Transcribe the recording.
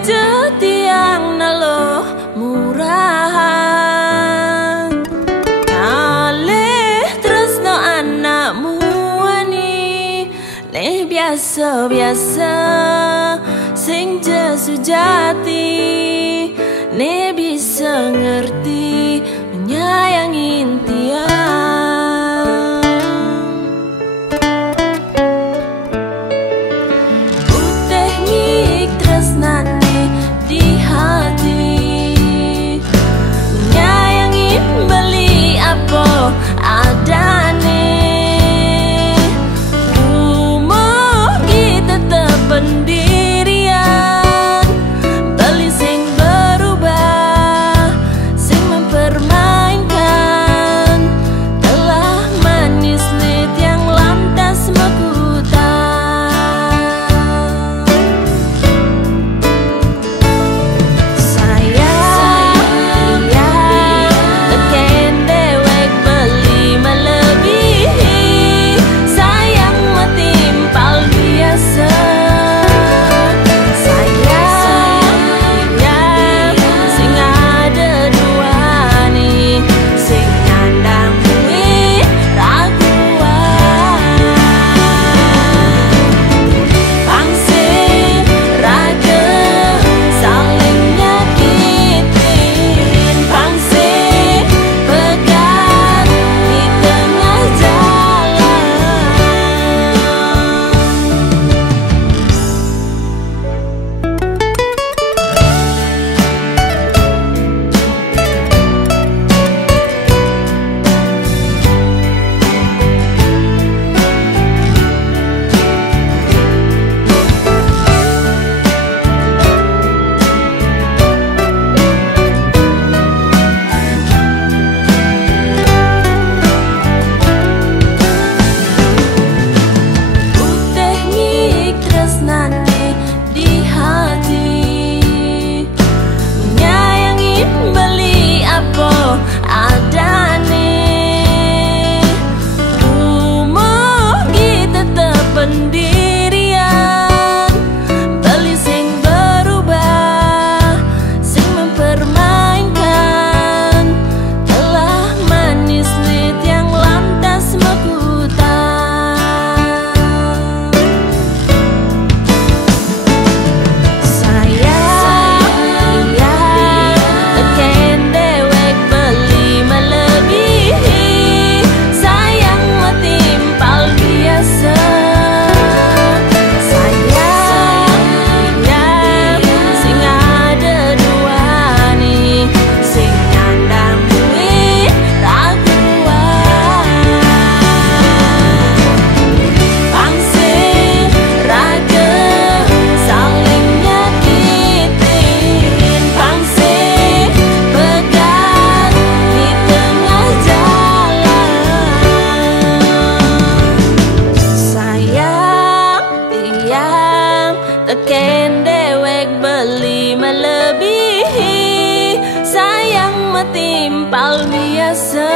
tiang nalo murahan kalih tresno anakmu ani ne biasa-biasa sing sejati ne bisa ngerti menyayangin tiang putih ngik tresnane di hati menyayangin beli apa adane umur kita tetap pendirian beli sing berubah sing mempermainkan telah manis lit yang lantas mekutan sayang teken dewek beli melebihi sayang metimpal biasa sing ada dua nih sing nyandang duit raguan pangsit raga saling nyakitin pangsit pegang di tengah jalan putih ngik tresnane di hati menyayangin beli apa adane umur kita tetap pendirian beli sing berubah sing mempermainkan telah manis lit yang lantas mekutan sayang teken dewek beli melebihi sayang metimpal biasa sayang sing ada dua nih sing nyandang duit raguan pangsit raga saling nyakitin pangsit pegang di tengah jalan sayang tiang teken dewek beli melebihi sayang metimpal biasa